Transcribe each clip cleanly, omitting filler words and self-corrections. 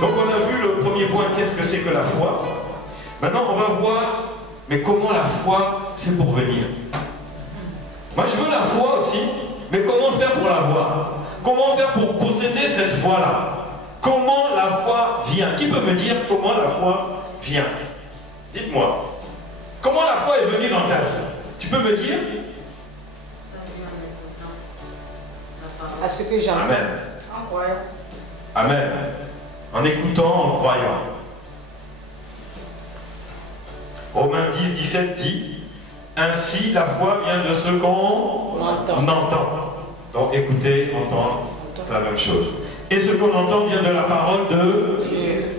Donc on a vu le premier point, qu'est-ce que c'est que la foi. Maintenant on va voir, mais comment la foi fait pour venir. Moi je veux la foi aussi, mais comment faire pour l'avoir? Comment faire pour posséder cette foi-là? Comment la foi vient? Qui peut me dire comment la foi vient? Dites-moi. Comment la foi est venue dans ta vie? Tu peux me dire? À ce que j'entends. Amen. En croyant. Amen. En écoutant, en croyant. Romains 10, 17 dit, ainsi la foi vient de ce qu'on entend. Donc écouter, entendre, c'est la même chose. Et ce qu'on entend vient de la parole de Christ.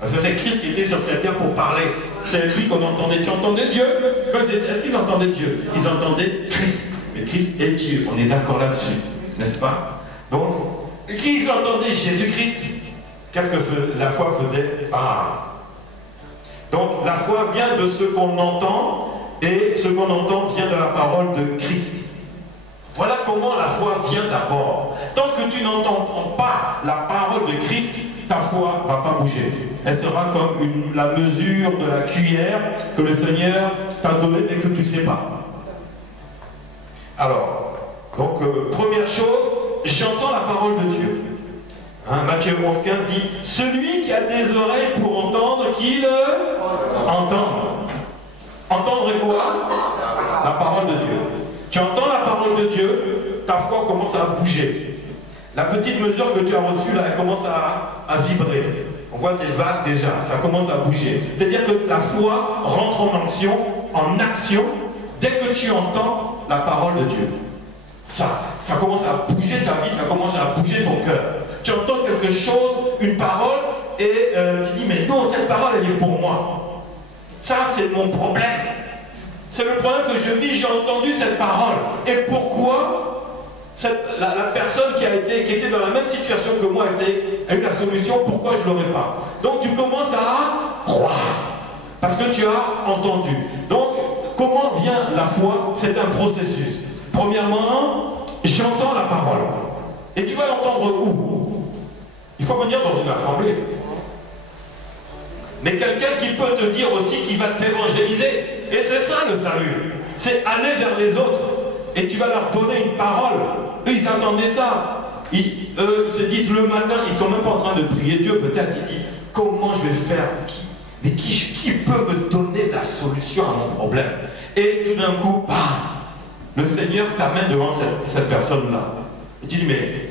Parce que c'est Christ qui était sur cette terre pour parler. C'est lui qu'on entendait. Tu entendais Dieu? Est-ce qu'ils entendaient Dieu? Ils entendaient Christ. Mais Christ est Dieu. On est d'accord là-dessus. N'est-ce pas? Donc, qui ils entendaient? Jésus-Christ. Qu'est-ce que la foi faisait? Donc, la foi vient de ce qu'on entend. Et ce qu'on entend vient de la parole de Christ. Voilà comment la foi vient d'abord. Tant que tu n'entends pas la parole de Christ, ta foi ne va pas bouger. Elle sera comme la mesure de la cuillère que le Seigneur t'a donnée mais que tu ne sais pas. Alors, donc, première chose, j'entends la parole de Dieu. Matthieu 11, 15 dit, celui qui a des oreilles pour entendre, qu'il entende. Entendre quoi? La parole de Dieu. Tu entends la parole de Dieu, ta foi commence à bouger. La petite mesure que tu as reçue là, elle commence à vibrer. On voit des vagues déjà, ça commence à bouger. C'est-à-dire que la foi rentre en action, dès que tu entends la parole de Dieu. Ça commence à bouger ta vie, ça commence à bouger ton cœur. Tu entends quelque chose, une parole, et tu dis, mais non, cette parole, elle est pour moi. Ça, c'est mon problème. C'est le problème que je vis, j'ai entendu cette parole. Et pourquoi la personne qui était dans la même situation que moi a eu la solution, pourquoi je ne l'aurais pas? Donc tu commences à croire. Parce que tu as entendu. Donc, comment vient la foi? C'est un processus. Premièrement, j'entends la parole. Et tu vas l'entendre où? Il faut venir dans une assemblée. Mais quelqu'un qui peut te dire aussi qu'il va t'évangéliser. Et c'est ça le salut. C'est aller vers les autres. Et tu vas leur donner une parole. Eux, ils attendaient ça. Eux se disent le matin, ils ne sont même pas en train de prier Dieu. Peut-être ils disent, comment je vais faire? Mais qui peut me donner la solution à mon problème? Et tout d'un coup, le Seigneur t'amène devant cette personne-là. Il dit, mais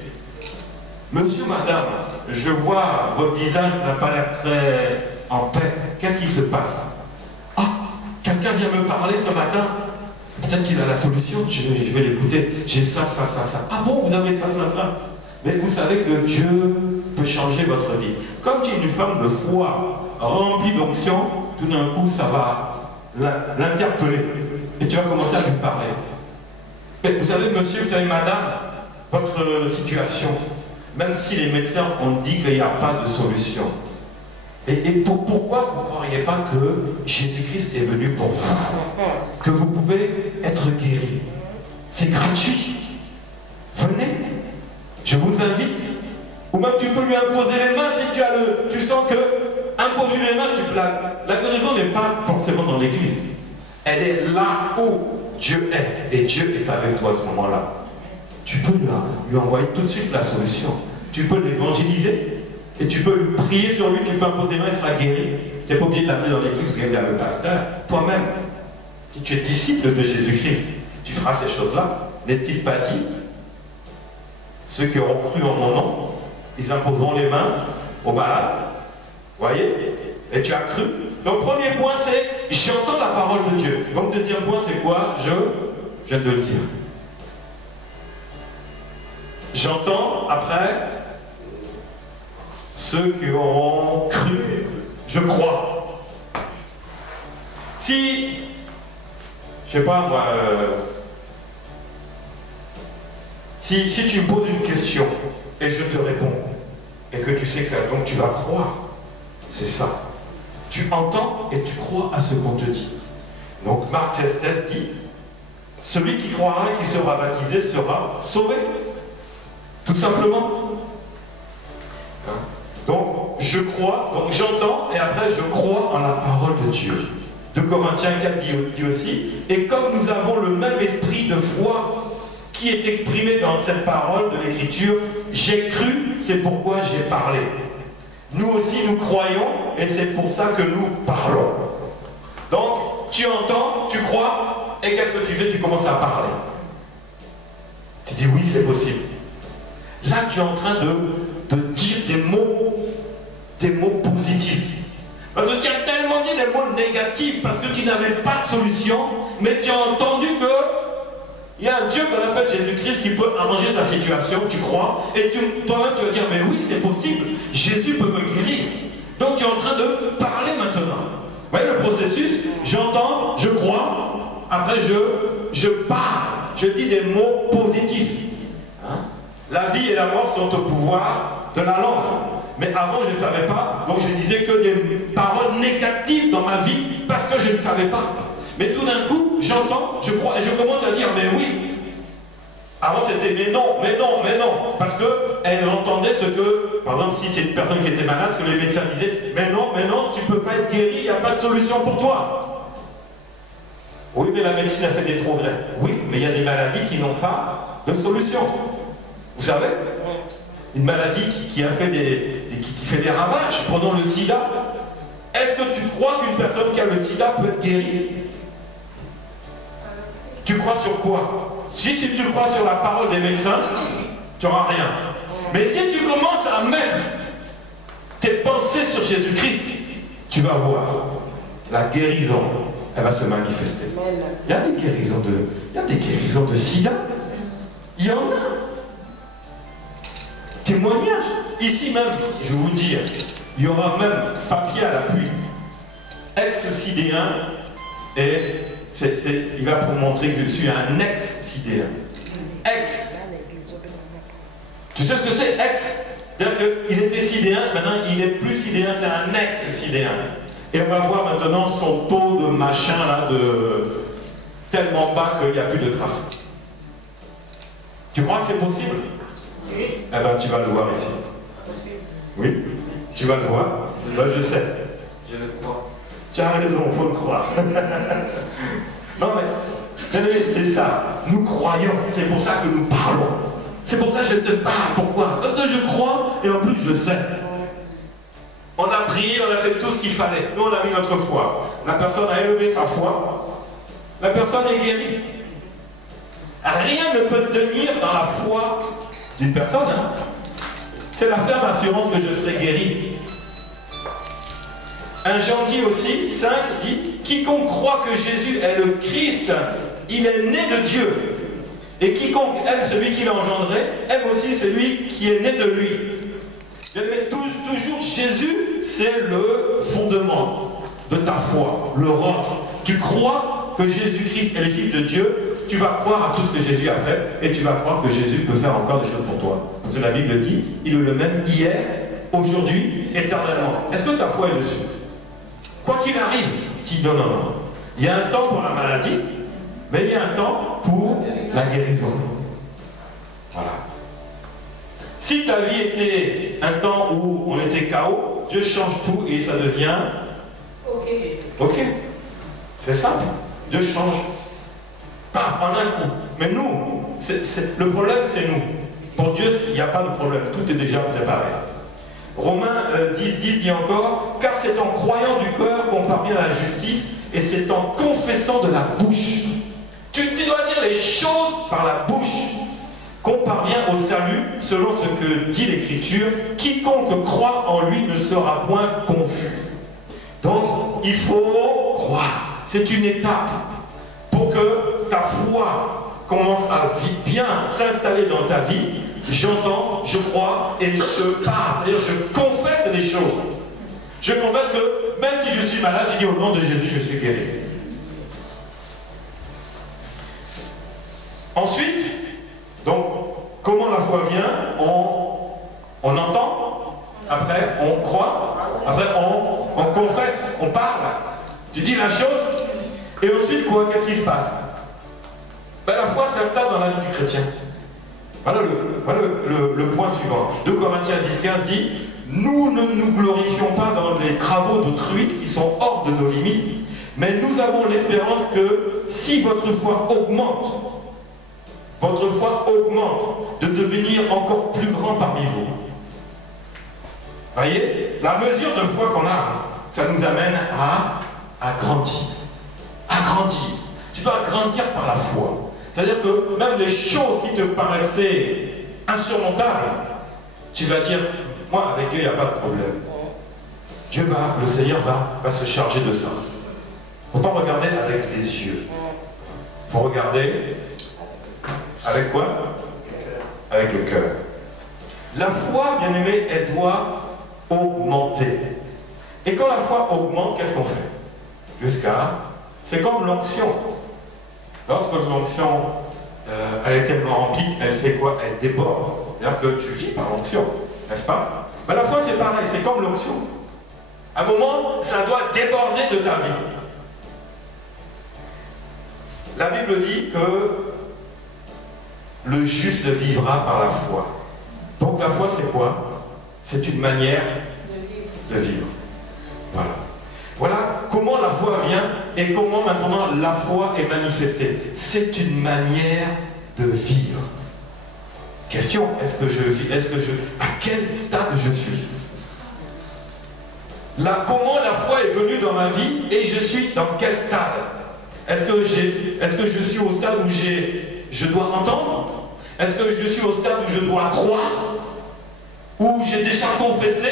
monsieur, madame, je vois votre visage n'a pas l'air très en paix. Qu'est-ce qui se passe? Quelqu'un vient me parler ce matin. Peut-être qu'il a la solution. Je vais l'écouter. J'ai ça. Ah bon, vous avez ça. Mais vous savez que Dieu peut changer votre vie. Comme tu es une femme de foi remplie d'onction, tout d'un coup, ça va l'interpeller. Et tu vas commencer à lui parler. Mais vous savez, monsieur, vous savez, madame, votre situation, même si les médecins ont dit qu'il n'y a pas de solution. Et pourquoi vous ne croiriez pas que Jésus-Christ est venu pour vous? Que vous pouvez être guéri? C'est gratuit. Venez. Je vous invite. Ou même tu peux lui imposer les mains si tu sens que imposer les mains, la guérison n'est pas forcément dans l'église. Elle est là où Dieu est. Et Dieu est avec toi à ce moment-là. Tu peux lui envoyer tout de suite la solution. Tu peux l'évangéliser. Et tu peux prier sur lui, tu peux imposer les mains, il sera guéri. Tu n'es pas obligé de l'amener dans l'église, vous allez le pasteur. Toi-même, si tu es disciple de Jésus-Christ, tu feras ces choses-là. N'est-il pas dit? Ceux qui auront cru en mon nom, ils imposeront les mains aux malades. Voyez? Et tu as cru. Donc, premier point, c'est j'entends la parole de Dieu. Donc, deuxième point, c'est quoi? Je viens de le dire. J'entends après. Ceux qui auront cru, je crois. Si, je sais pas moi, si tu me poses une question et je te réponds, et que tu sais que ça, donc tu vas croire, c'est ça. Tu entends et tu crois à ce qu'on te dit. Donc Marc 16 dit, celui qui croira et qui sera baptisé sera sauvé. Tout simplement. Donc, je crois, donc j'entends, et après je crois en la parole de Dieu. 2 Corinthiens 4 dit aussi, et comme nous avons le même esprit de foi qui est exprimé dans cette parole de l'Écriture, j'ai cru, c'est pourquoi j'ai parlé. Nous aussi nous croyons, et c'est pour ça que nous parlons. Donc, tu entends, tu crois, et qu'est-ce que tu fais? Tu commences à parler. Tu dis oui, c'est possible. Là, tu es en train de dire des mots positifs. Parce que tu as tellement dit des mots négatifs, parce que tu n'avais pas de solution, mais tu as entendu que il y a un Dieu qu'on appelle Jésus-Christ qui peut arranger ta situation, tu crois, et toi-même tu vas dire, mais oui, c'est possible, Jésus peut me guérir. Donc tu es en train de parler maintenant. Vous voyez le processus? J'entends, je crois, après je parle, je dis des mots positifs. Hein? La vie et la mort sont au pouvoir de la langue. Mais avant, je ne savais pas, donc je disais que des paroles négatives dans ma vie parce que je ne savais pas. Mais tout d'un coup, j'entends, je crois, et je commence à dire, mais oui. Avant, c'était mais non, mais non, mais non. Parce qu'elle entendait ce que, par exemple, si c'est une personne qui était malade, ce que les médecins disaient, mais non, tu ne peux pas être guéri, il n'y a pas de solution pour toi. Oui, mais la médecine a fait des progrès. Oui, mais il y a des maladies qui n'ont pas de solution. Vous savez? Une maladie qui fait des ravages. Prenons le sida. Est-ce que tu crois qu'une personne qui a le sida peut être guérie? Tu crois sur quoi? Si tu crois sur la parole des médecins, tu n'auras rien. Mais si tu commences à mettre tes pensées sur Jésus-Christ, tu vas voir la guérison, elle va se manifester. Il y a des guérisons de sida. Il y en a. Témoignage. Ici même, je vais vous dire, il y aura même papier à l'appui. Ex-sidéen, et il va pour montrer que je suis un ex-sidéen. Ex. Tu sais ce que c'est, ex? C'est-à-dire qu'il était sidéen, maintenant il n'est plus sidéen, c'est un ex-sidéen. Et on va voir maintenant son taux de machin là, de tellement bas qu'il n'y a plus de traces. Tu crois que c'est possible? Oui. Eh bien, tu vas le voir ici. Oui, tu vas le voir. Ben, je sais. Je le crois. Tu as raison, il faut le croire. Non, mais c'est ça. Nous croyons. C'est pour ça que nous parlons. C'est pour ça que je te parle. Pourquoi? Parce que je crois et en plus je sais. On a prié, on a fait tout ce qu'il fallait. Nous, on a mis notre foi. La personne a élevé sa foi. La personne est guérie. Rien ne peut tenir dans la foi d'une personne. Hein. C'est la ferme assurance que je serai guéri. 1 Jean dit aussi, 5 dit, quiconque croit que Jésus est le Christ, il est né de Dieu. Et quiconque aime celui qui l'a engendré, aime aussi celui qui est né de lui. Mais toujours Jésus, c'est le fondement de ta foi, le roc. Tu crois que Jésus-Christ est le Fils de Dieu, tu vas croire à tout ce que Jésus a fait et tu vas croire que Jésus peut faire encore des choses pour toi. Parce que la Bible dit, il est le même hier, aujourd'hui, éternellement. Est-ce que ta foi est dessus? Quoi qu'il arrive, non. Il y a un temps pour la maladie, mais il y a un temps pour la guérison. Voilà. Si ta vie était un temps où on était KO, Dieu change tout et ça devient OK. C'est simple. Dieu change. Paf, en un coup. Mais nous, le problème, c'est nous. Pour Dieu, il n'y a pas de problème. Tout est déjà préparé. Romains 10 dit encore, car c'est en croyant du cœur qu'on parvient à la justice et c'est en confessant de la bouche. Tu dois dire les choses par la bouche qu'on parvient au salut selon ce que dit l'Écriture. Quiconque croit en lui ne sera point confus. Donc, il faut croire. C'est une étape pour que ta foi commence à bien s'installer dans ta vie. J'entends, je crois et je parle. C'est-à-dire je confesse les choses. Je confesse que même si je suis malade, je dis au nom de Jésus, je suis guéri. Ensuite, donc, comment la foi vient? On entend, après on croit, après on confesse, on parle. Tu dis la chose, et ensuite quoi? Qu'est-ce qui se passe? Ben, la foi s'installe dans la vie du chrétien. Voilà le point suivant. 2 Corinthiens 10-15 dit, nous ne nous glorifions pas dans les travaux d'autrui qui sont hors de nos limites, mais nous avons l'espérance que si votre foi augmente, de devenir encore plus grand parmi vous. Voyez, la mesure de foi qu'on a, ça nous amène à grandir. À grandir. Tu dois grandir par la foi. C'est-à-dire que même les choses qui te paraissaient insurmontables, tu vas dire, moi avec Dieu il n'y a pas de problème. Le Seigneur va se charger de ça. Il ne faut pas regarder avec les yeux. Il faut regarder avec quoi? Avec le cœur. La foi, bien aimé, elle doit augmenter. Et quand la foi augmente, qu'est-ce qu'on fait? C'est comme l'onction. Lorsque l'onction elle est tellement remplie, elle fait quoi? Elle déborde. C'est-à-dire que tu vis par l'onction, n'est-ce pas? Mais la foi, c'est pareil, c'est comme l'onction. À un moment, ça doit déborder de ta vie. La Bible dit que le juste vivra par la foi. Donc la foi, c'est quoi? C'est une manière de vivre. Voilà. Voilà comment la foi vient et comment maintenant la foi est manifestée. C'est une manière de vivre. Question, à quel stade je suis? Comment la foi est venue dans ma vie et je suis dans quel stade? Est-ce que je suis au stade où je dois entendre? Est-ce que je suis au stade où je dois croire? Où j'ai déjà confessé?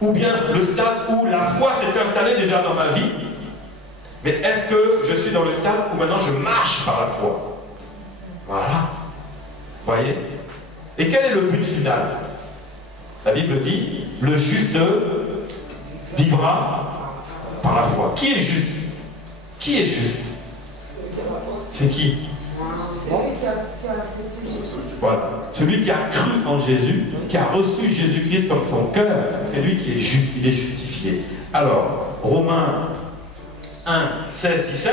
Ou bien le stade où la foi s'est installée déjà dans ma vie? Mais est-ce que je suis dans le stade où maintenant je marche par la foi? Voilà. Voyez? Et quel est le but final? La Bible dit, le juste vivra par la foi. Qui est juste? Qui est juste? C'est qui? Voilà. Celui qui a cru en Jésus, qui a reçu Jésus-Christ comme son cœur, c'est lui qui est juste, il est justifié. Alors, Romains 1, 16, 17,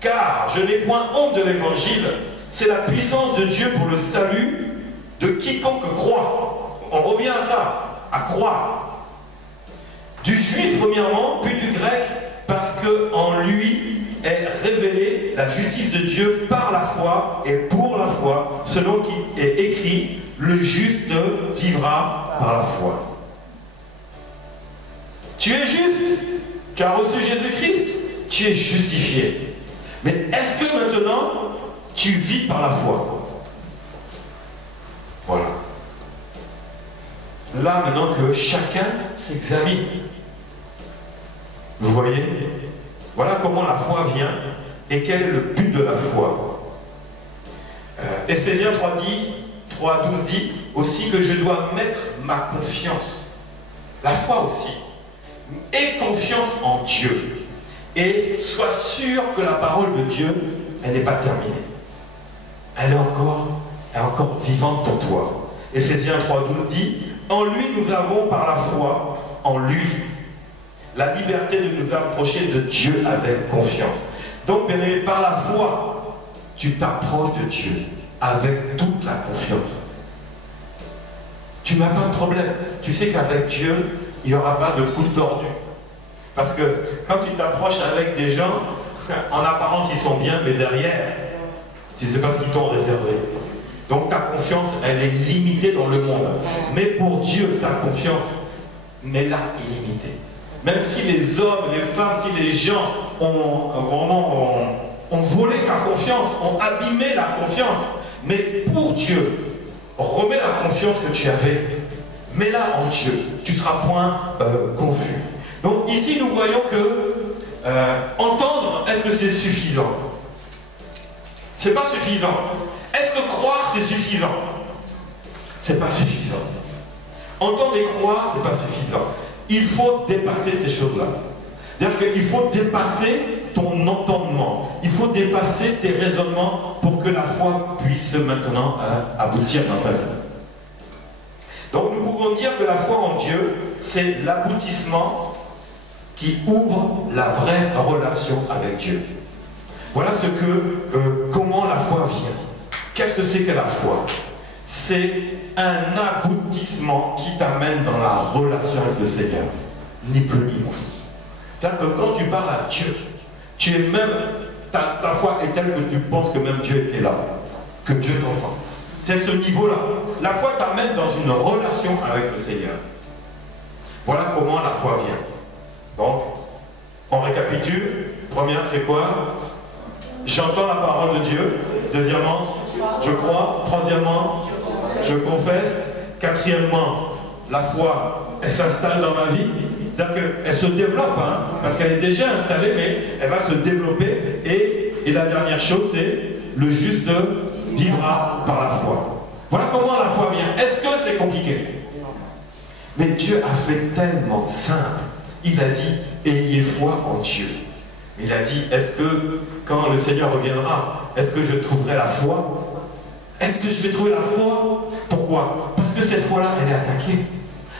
car je n'ai point honte de l'évangile, c'est la puissance de Dieu pour le salut de quiconque croit. On revient à ça, à croire. Du juif premièrement, puis du grec, parce qu'en lui est révélée la justice de Dieu par la foi et pour la foi, selon qui est écrit, le juste vivra par la foi. Tu es juste, tu as reçu Jésus-Christ, tu es justifié. Mais est-ce que maintenant, tu vis par la foi? Voilà. Là, maintenant que chacun s'examine. Vous voyez? Voilà comment la foi vient et quel est le but de la foi. Ephésiens 3:12 dit aussi que je dois mettre ma confiance, la foi aussi, et confiance en Dieu. Et sois sûr que la parole de Dieu, elle n'est pas terminée. Elle est encore vivante pour toi. Ephésiens 3:12 dit, en lui nous avons par la foi, en lui, la liberté de nous approcher de Dieu avec confiance. Donc, bien aimé, par la foi, tu t'approches de Dieu avec toute la confiance. Tu n'as pas de problème. Tu sais qu'avec Dieu, il n'y aura pas de coups tordus. Parce que quand tu t'approches avec des gens, en apparence ils sont bien, mais derrière, tu ne sais pas ce qu'ils t'ont réservé. Donc ta confiance, elle est limitée dans le monde. Mais pour Dieu, ta confiance, mais là, illimitée. Même si les hommes, les femmes, si les gens ont volé ta confiance, ont abîmé la confiance, mais pour Dieu, remets la confiance que tu avais, mets-la en Dieu, tu ne seras point confus. Donc ici, nous voyons que entendre, est-ce que c'est suffisant? C'est pas suffisant. Est-ce que croire, c'est suffisant? C'est pas suffisant. Entendre et croire, c'est pas suffisant. Il faut dépasser ces choses-là. C'est-à-dire qu'il faut dépasser ton entendement. Il faut dépasser tes raisonnements pour que la foi puisse maintenant aboutir dans ta vie. Donc nous pouvons dire que la foi en Dieu, c'est l'aboutissement qui ouvre la vraie relation avec Dieu. Voilà comment la foi vient. Qu'est-ce que c'est que la foi? c'est un aboutissement qui t'amène dans la relation avec le Seigneur. Ni plus ni moins. C'est-à-dire que quand tu parles à Dieu, tu es même, ta foi est telle que tu penses que même Dieu est là, que Dieu t'entend. C'est ce niveau-là. La foi t'amène dans une relation avec le Seigneur. Voilà comment la foi vient. Donc, on récapitule. Première, c'est quoi? J'entends la parole de Dieu. Deuxièmement, je crois. Troisièmement, je confesse. Quatrièmement, la foi, elle s'installe dans ma vie. C'est-à-dire qu'elle se développe, hein, parce qu'elle est déjà installée, mais elle va se développer. Et la dernière chose, c'est le juste vivra par la foi. Voilà comment la foi vient. Est-ce que c'est compliqué? Mais Dieu a fait tellement simple. Il a dit, ayez foi en Dieu. Il a dit, est-ce que quand le Seigneur reviendra, est-ce que je trouverai la foi? Est-ce que je vais trouver la foi? Pourquoi? Parce que cette foi-là, elle est attaquée.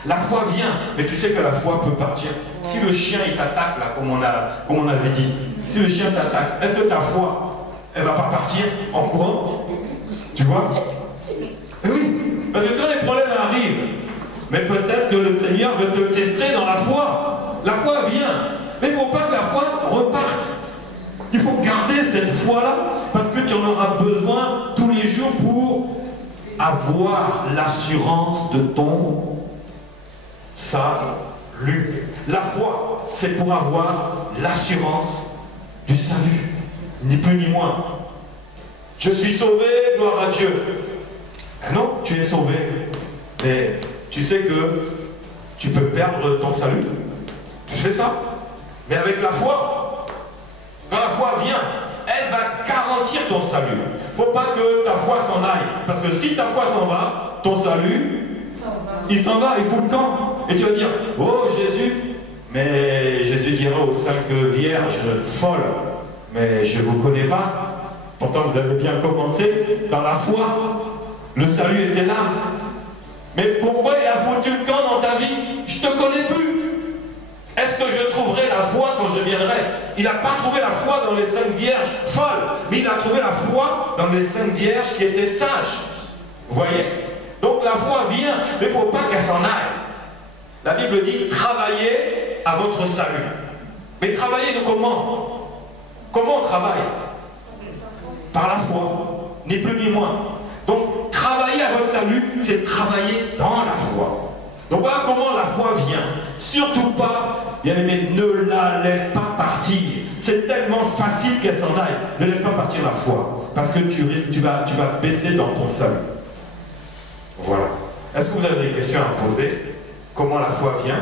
La foi vient, mais tu sais que la foi peut partir. Si le chien il t'attaque, là, comme on avait dit, si le chien t'attaque, est-ce que ta foi, elle ne va pas partir en courant? Tu vois? Oui, parce que quand les problèmes arrivent, mais peut-être que le Seigneur veut te tester dans la foi. La foi vient, mais il ne faut pas que la foi reparte. Il faut garder cette foi-là, parce que tu en auras besoin tous les jours pour avoir l'assurance de ton salut. La foi, c'est pour avoir l'assurance du salut, ni plus ni moins. Je suis sauvé, gloire à Dieu. Ah non, tu es sauvé, mais tu sais que tu peux perdre ton salut. Tu sais ça? Mais avec la foi, quand la foi vient, elle va garantir ton salut. Il ne faut pas que ta foi s'en aille. Parce que si ta foi s'en va, ton salut, il s'en va, il fout le camp. Et tu vas dire, oh Jésus, mais Jésus dira aux 5 vierges folles, mais je ne vous connais pas. Pourtant vous avez bien commencé dans la foi. Le salut était là. Mais pourquoi il a foutu le camp dans ta vie? Je ne te connais plus. Est-ce que je trouverai la foi quand je viendrai? Il n'a pas trouvé la foi dans les 5 vierges folles, mais il a trouvé la foi dans les 5 vierges qui étaient sages. Vous voyez? Donc la foi vient, mais il ne faut pas qu'elle s'en aille. La Bible dit, travaillez à votre salut. Mais travaillez de comment? Comment on travaille? Par la foi, ni plus ni moins. Donc travailler à votre salut, c'est travailler dans la foi. Donc voilà comment la foi vient. Surtout pas, bien aimé, ne la laisse pas partir. C'est tellement facile qu'elle s'en aille. Ne laisse pas partir la foi. Parce que tu vas baisser dans ton salut. Voilà. Est-ce que vous avez des questions à me poser? Comment la foi vient?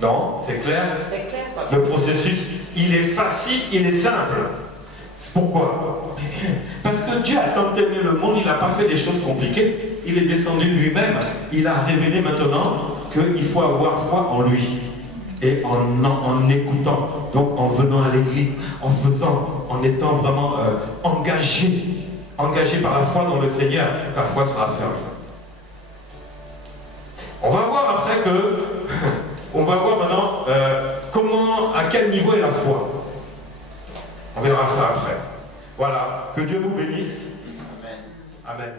Non, c'est clair? C'est clair. Le processus, il est facile, il est simple. Pourquoi? Parce que Dieu a tant aimé le monde, il n'a pas fait des choses compliquées. Il est descendu lui-même. Il a révélé maintenant qu'il faut avoir foi en lui. Et en écoutant, donc en venant à l'église, en faisant, en étant vraiment engagé par la foi dans le Seigneur, ta foi sera ferme. On va voir après que, on va voir maintenant à quel niveau est la foi. On verra ça après. Voilà, que Dieu vous bénisse. Amen. Amen.